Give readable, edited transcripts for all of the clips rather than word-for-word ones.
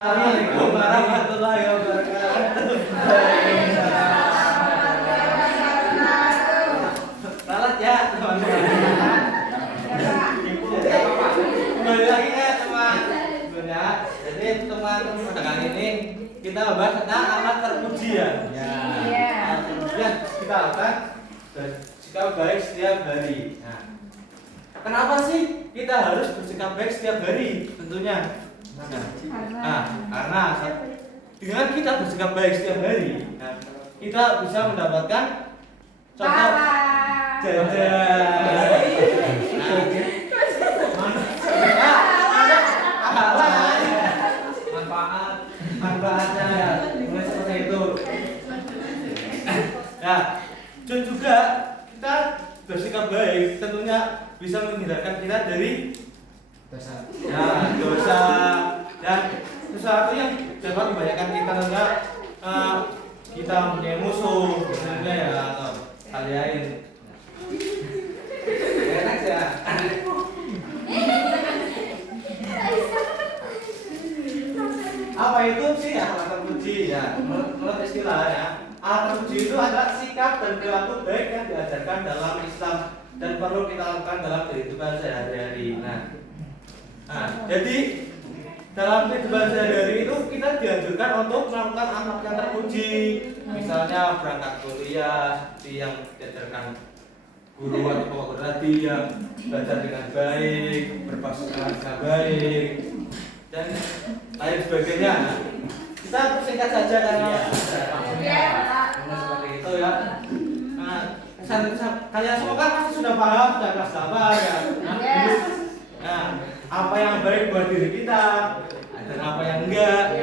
Assalamualaikum warahmatullahi wabarakatuh. Salat ya teman-teman. Kembali lagi ya teman. Jadi teman pada kali ini kita bahas tentang alat terpuji ya. Kemudian kita akan bersikap baik setiap hari. Nah, kenapa sih kita harus bersikap baik setiap hari? Tentunya. Karena dengan kita bersikap baik setiap hari, kita bisa mendapatkan contoh manfaatnya ya, mulai seperti itu. Dan juga kita bersikap baik tentunya bisa menghindarkan kita dari dosa dan sesuatu yang dapat membahayakan kita juga. Kita mempunyai musuh misalnya ya, atau hal lain. Enak ya. Apa itu sih alat terpuji ya? Menurut istilah ya, alat terpuji itu adalah sikap dan perilaku baik yang diajarkan dalam Islam dan perlu kita lakukan dalam kehidupan sehari-hari. Jadi dalam kehidupan sehari-hari itu kita dianjurkan untuk melakukan amal yang terpuji. Misalnya berangkat kuliah seperti yang diajarkan guru atau pokok tadi, yang belajar dengan baik, berpakaian baik, dan lain sebagainya. Kita singkat saja karena seperti itu ya. Kalian semua kan pasti sudah paham, sudah kelas 8 ya. Apa yang baik buat diri kita dan apa yang enggak.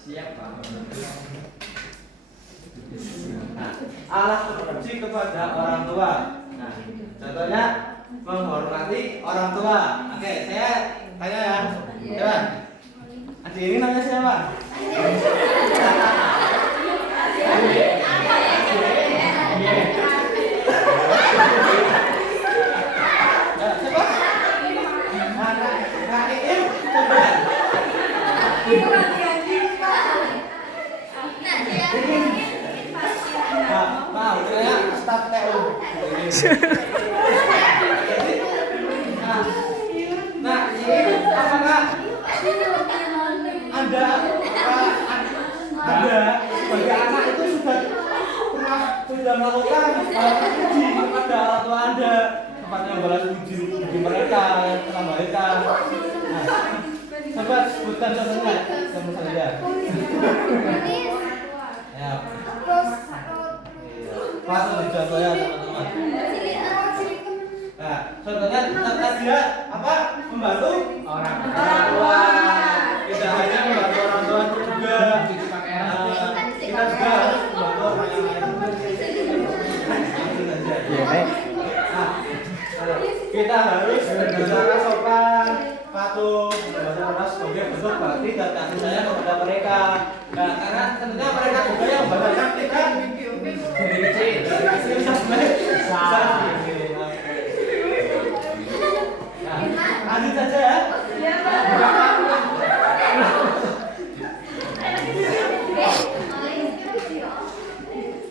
Siap Pak. Alat terpuji kepada orang tua. Contohnya menghormati orang tua. Oke, saya tanya ya. Coba. Adik ini namanya siapa? Staf TU. Ini apakah Anda sebagai anak itu sudah melakukan puji kepada orang tua Anda, tempatnya balas puji mereka yang telah melahirkan. Coba sebutkan contohnya sama saya. Ya. Pasal di contohnya teman-teman. Contohnya dia apa? Membantu orang tua. Tidak hanya membantu orang tua juga. Kita juga harus membantu orang lain. Kita harus berbicara sopan, patuh, berbicara sebagai bentuk bakti dan kasih sayang kepada mereka. Karena tentunya mereka juga yang membahagiakan kita. Lanjut saja ya.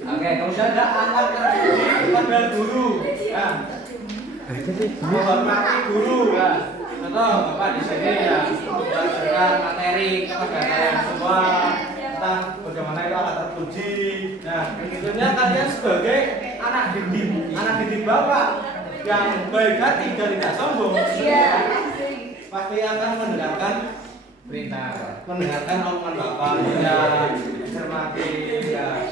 Oke, kemudian ada alat terpuji kepada guru. Menghormati guru ya. Contoh Bapak di sini ya mengajarkan materi kepada kalian semua tentang bagaimana itu alat terpuji. Tentunya kalian sebagai anak didik Bapak yang baik hati dan tidak sombong, pasti akan mendengarkan perintah, mendengarkan omongan Bapak, ya, cermati, ya.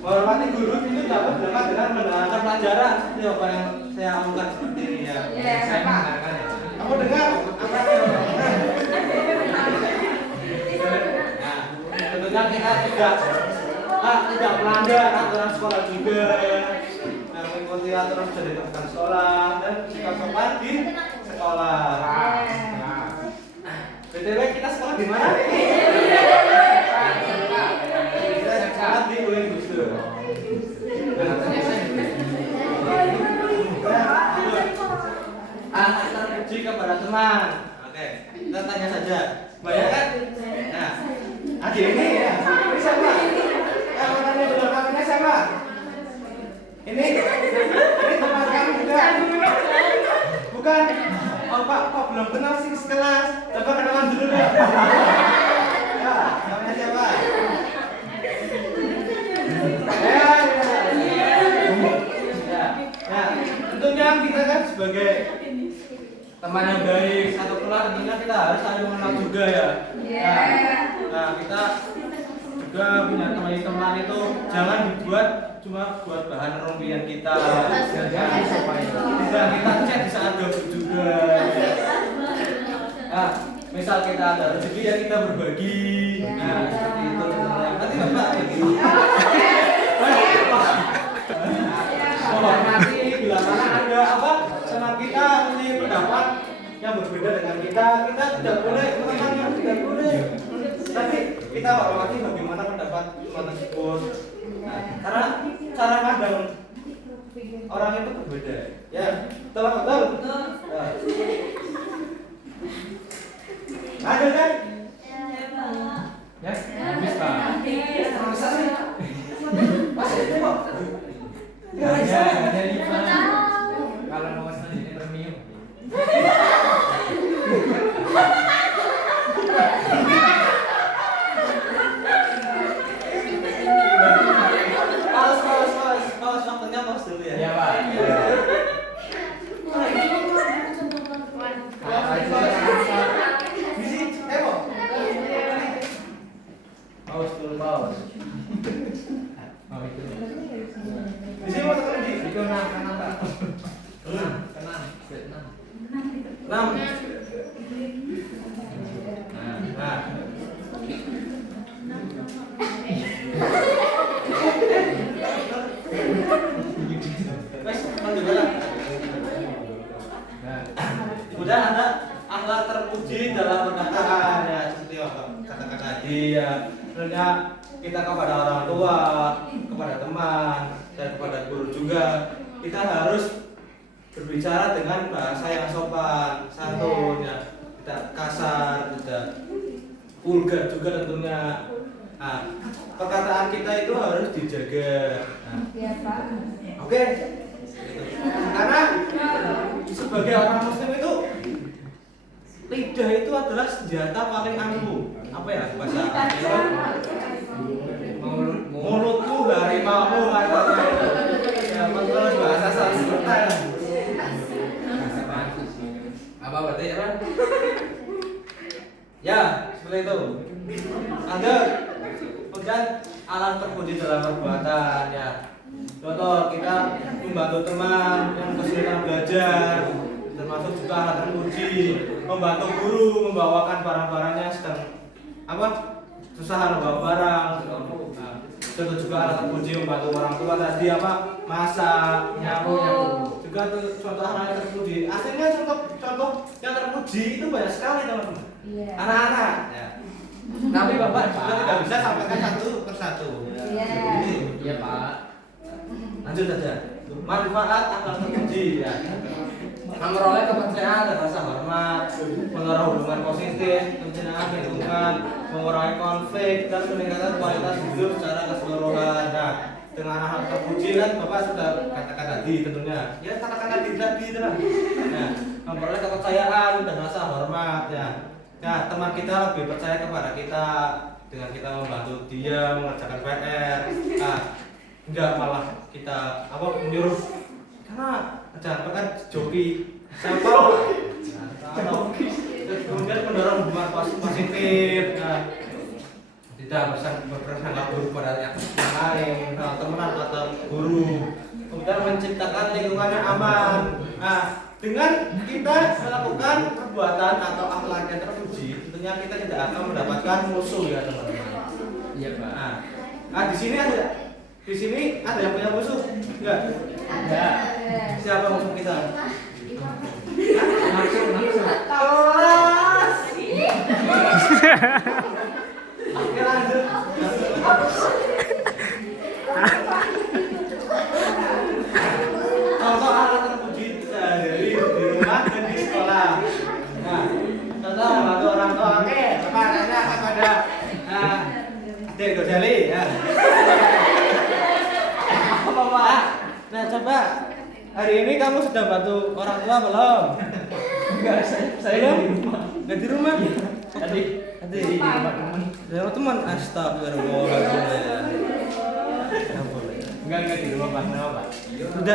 Menghormati guru itu dapat dilakukan dengan mendengarkan pelajaran seperti apa yang saya omongkan seperti ini ya. Saya mendengarkan ya. Kamu dengar apa yang tentunya kita tidak melanggar aturan sekolah juga, mengikuti aturan sudah ditetapkan sekolah dan sikap sopan di sekolah. BTW kita sekolah di mana? Kita sekolah di UIN Gusdur. Alat terpuji kepada teman. Oke, kita tanya saja. saja. Bayangkan. Nah, adik ini ya. Ini siapa? Yang warnanya benar namanya siapa? Ini teman kamu juga. Bukan. Oh Pak, kok belum kenal sih sekelas? Coba kenalan dulu deh. Ya, namanya siapa? Nah, tentunya kita kan sebagai teman yang baik satu kelas, tentunya kita harus saling mengenal juga ya. Nah, kita juga punya teman itu jangan dibuat cuma buat bahan rompian kita. Bisa kita cek di saat gabut juga. Nah, misal kita ada rezeki ya kita berbagi. Nah, seperti itu. Nanti Bapak begini. Nanti bila mana ada apa sama kita punya pendapat yang berbeda dengan kita tidak boleh mengatakan yang tidak boleh. Tapi kita hormati bagaimana pendapat teman tersebut. Nah, karena cara pandang orang itu berbeda. Ya, betul. Ada kan? Ya, bisa. Masa sih? Masih ada kok. Ada lima. Kalau mau selanjutnya premium. Paus waktunya paus dulu ya. Iya Pak. Di sini, paus dulu paus. Di sini mau tekan di kanan Pak. 6. Nah. Kemudian ada akhlak terpuji dalam perkataan ya, seperti kata-kata tadi ya. Sebenarnya kita kepada orang tua, kepada teman, dan kepada guru juga kita harus berbicara dengan bahasa yang sopan, santun ya, tidak kasar, tidak vulgar juga tentunya. Nah, perkataan kita itu harus dijaga. Nah, Oke. Karena sebagai orang muslim itu lidah itu adalah senjata paling ampuh. Apa ya bahasa Arabnya? Mulutku harimaumu katanya. Ya, terus bahasa Sanskerta ya. Apa berarti apa? Ya, seperti itu. Anda kemudian alat terpuji dalam perbuatan ya. Contoh kita membantu teman yang kesulitan belajar, termasuk juga alat terpuji. Membantu guru membawakan barang-barangnya sedang apa? Susah membawa barang. Nah, contoh juga alat terpuji membantu orang tua tadi apa? Masak, nyapu. Juga tuh contoh alat terpuji. Aslinya contoh yang terpuji itu banyak sekali teman-teman. Anak-anak. Ya. Tapi Bapak juga tidak bisa sampaikan satu persatu. Iya Pak. Lanjut saja. Manfaat akhlak terpuji ya. Memperoleh kepercayaan dan rasa hormat, mengelola hubungan positif, pencernaan lingkungan, mengurangi konflik dan meningkatkan kualitas hidup secara keseluruhan. Nah, dengan akhlak terpuji kan Bapak sudah katakan tadi tentunya. Ya katakan tadi telah. Nah, memperoleh kepercayaan dan rasa hormat ya. Nah, teman kita lebih percaya kepada kita dengan kita membantu dia mengerjakan PR. Nah, enggak malah kita menyuruh karena jangan kan joki siapa atau kemudian mendorong hubungan positif. Nah, tidak berprasangka buruk pada yang lain, teman atau guru. Kemudian menciptakan lingkungan yang aman. Nah, dengan kita melakukan perbuatan atau akhlak yang terpuji, tentunya kita tidak akan mendapatkan musuh ya teman-teman. Iya Pak. Nah, di sini ada yang punya musuh? Enggak? Ada. Siapa musuh kita? Langsung. Kelas. Oke lanjut. Contoh alat terpuji dari di rumah dan di sekolah. Nah, contoh membantu orang tua Dek Gojali ya. Apa Pak? Nah, coba hari ini kamu sudah bantu orang tua belum? Enggak, saya Belum? di rumah. Nggak di rumah? Tadi Tadi di rumah teman. di rumah teman. Astagfirullahaladzim. Enggak di rumah Pak. Kenapa Pak?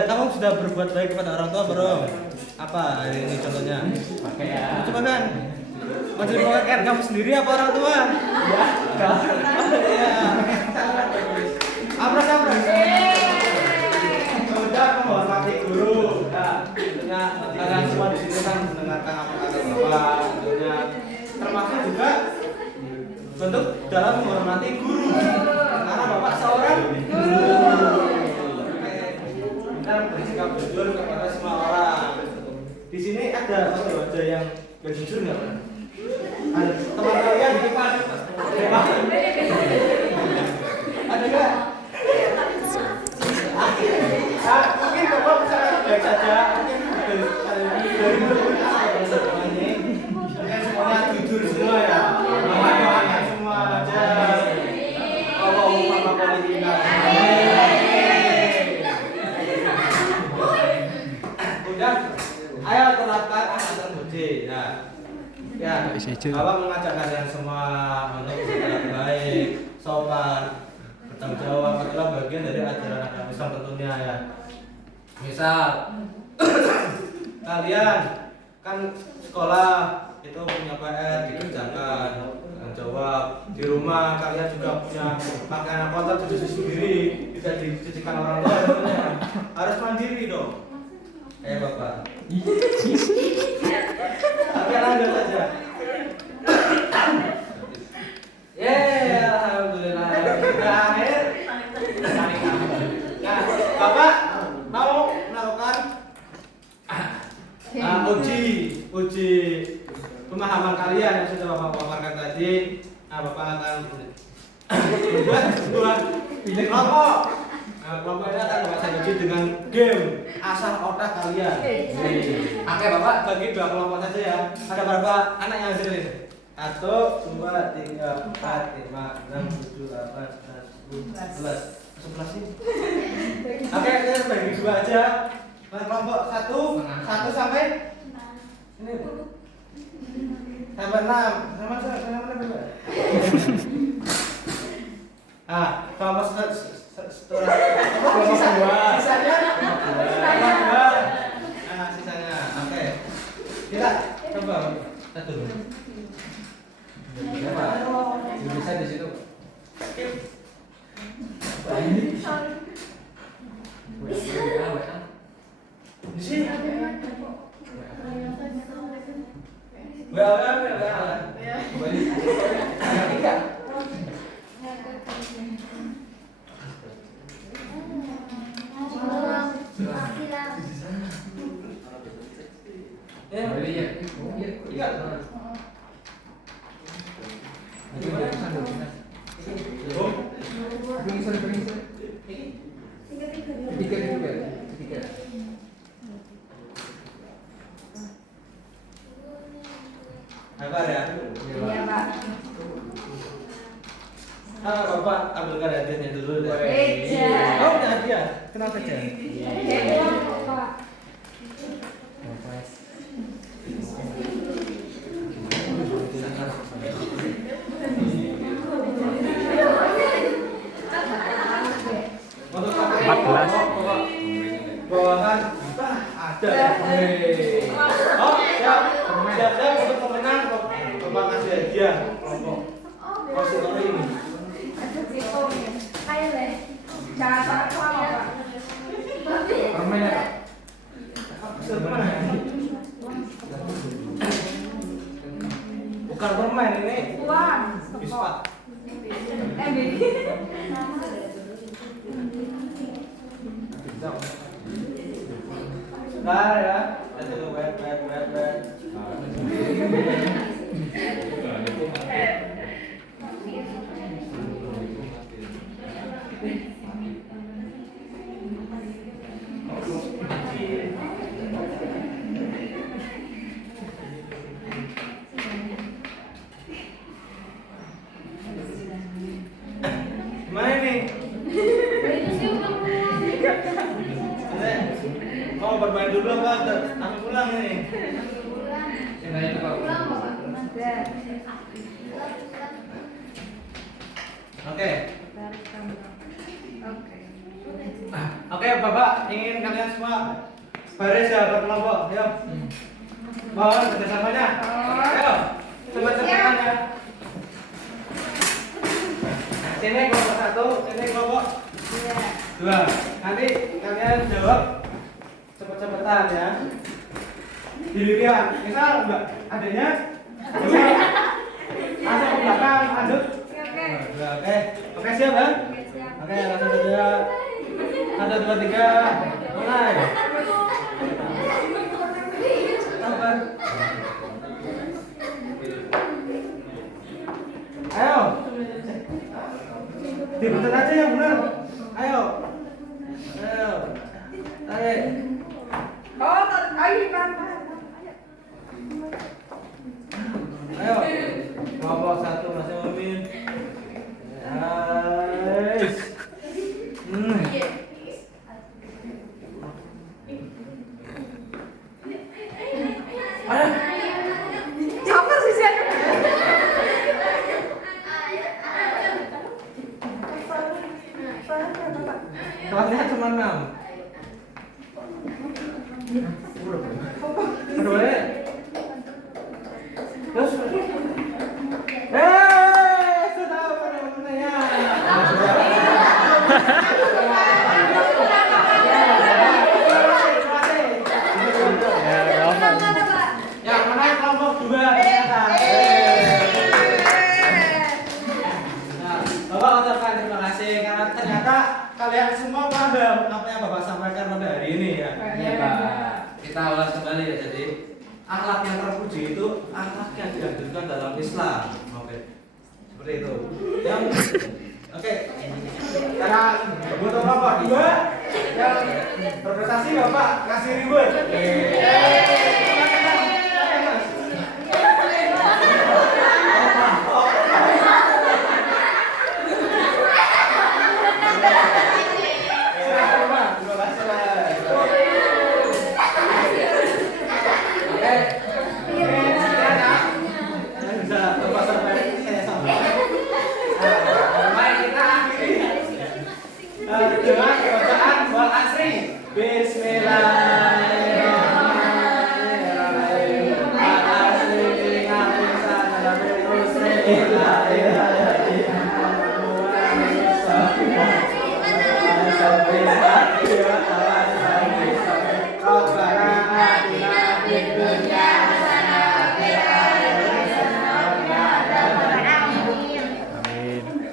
Kamu sudah berbuat baik kepada orang tua belum? Apa hari ini contohnya? Pakai ya. Coba kan? Mau dipakai kamu sendiri apa orang tua? Ya, enggak. Iya. Abras. Sudah menghormati guru. Ya, tentunya kalian semua di sini kan mendengarkan apa kata bapak. Tentunya termasuk juga bentuk dalam menghormati guru. Karena bapak seorang guru. Kita bersikap jujur kepada semua orang. Di sini ada wajah yang gak jujur nggak? Ada teman kalian di depan? Ada nggak? Mungkin bapak bisa baik saja. Mungkin dari mulut ini semuanya jujur semua ya. Doakan semua aja. Allahumma baligna. Udah, ayo terapkan anak budi. Ya, bapak mengajak kalian semua untuk bersikap baik, sopan, bertanggung jawab adalah bagian dari ajaran agama Islam tentunya ya. Misal kalian kan sekolah itu punya PR dikerjakan, tanggung jawab. Di rumah kalian juga punya pakaian kotor cuci sendiri, tidak dicucikan orang tua tentunya. Harus mandiri dong. Bapak. Tapi lanjut saja. Alhamdulillah. Sudah akhir. Nah, Bapak mau melakukan uji pemahaman kalian yang sudah Bapak paparkan tadi. Nah, Bapak akan membuat sebuah kelompok. Kelompok ini akan Bapak uji dengan game asah otak kalian. Oke, Bapak bagi 2 kelompok saja ya. Ada berapa anak yang hadir ini? 1, 2, 3, 4, 5, 6, 7, 8, 9, 10, 11 sih. Oke, kita bagi 2 aja. Kelompok 1 sampai ini sampai 6. Sama berapa? Kelompok sisanya. Sisanya. Oke. Kita coba satu. Bisa di situ. Di sini. Apa ya? Iya, Pak. Bapak ambilkan hadiahnya dulu deh. Beja. Oh, udah hadiah. Kenal saja. Pak. Untuk 14 bawahan ada. Oh, siap untuk pemenang Bapak kasih hadiah kelompok. Masih apa ini? Ayo deh. Jangan sampai lama, Pak. Permen ya Pak? Bukan permen ini. Uang. Biskuit. Ini. Sebentar ya. Kita tunggu web. mau bermain dulu apa? Aku pulang ini. Nah itu Pak. Udah. Oke. Oke. Oke, Bapak ingin kalian semua baris ya berkelompok. Ayo. Mohon kerjasamanya. Ayo. Coba ceritakan ya. Sini kelompok 1, sini kelompok Iya. 2. Nanti kalian jawab cepet-cepetan ya. Dilihat. Misal Mbak adanya jawab. Langsung ke belakang, lanjut. Oke. Oke. Oke, siap ya? Siap. Oke, langsung saja. 1, 2, 3, mulai. Sabar. Ayo. Dibentuk aja yang benar. Ayo. Ayo. Tarik. Oh, ayo pelan-pelan. Ayo. Kelompok 1 masih mimin. Guys. Ayo. Sabar sih siapa? Kelasnya cuma 6. Boleh. Terus. Sudah benar-benar ya, mana kelompok 2 ternyata. Nah, Bapak ucapkan terima kasih karena ternyata kalian semua paham apa yang Bapak sampaikan pada hari ini ya. Iya Pak. Kita ulas kembali ya. Jadi akhlak yang terpuji itu akhlak yang dianjurkan dalam Islam. Oke. Seperti itu. Yang oke. Karena butuh kelompok 2 yang berprestasi Bapak kasih reward. Dengan bacaan wal asri. Bismillahirrahmanirrahim. Wal asri innal insana lafi khusr illa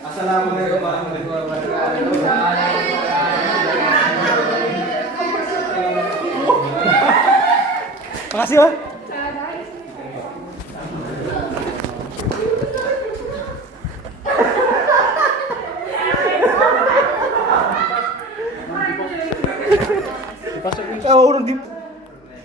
Assalamualaikum warahmatullahi wabarakatuh. Makasih, Pak.